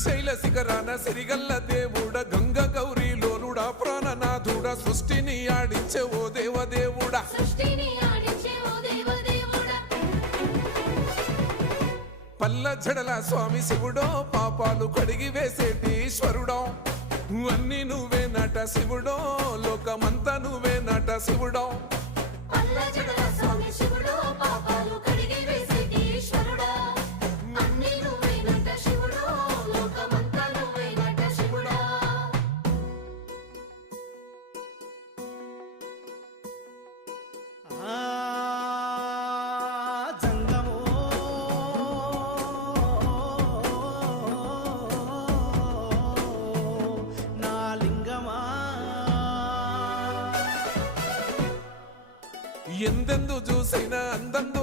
శ్రీశైల శిఖరాన సిరిగల్ల దేవుడ గంగ గౌరీ లోలుడా ప్రాణనాథుడ సృష్టిని ఆడించే ఓ దేవదేవుడా పల్ల జడల స్వామి శివుడో పాపాలు కడిగి వేసేటి ఈశ్వరుడో అన్ని నువ్వే నట శివుడో లోకమంతా నువ్వే నట శివుడో ఎందెందు చూసిన అందందు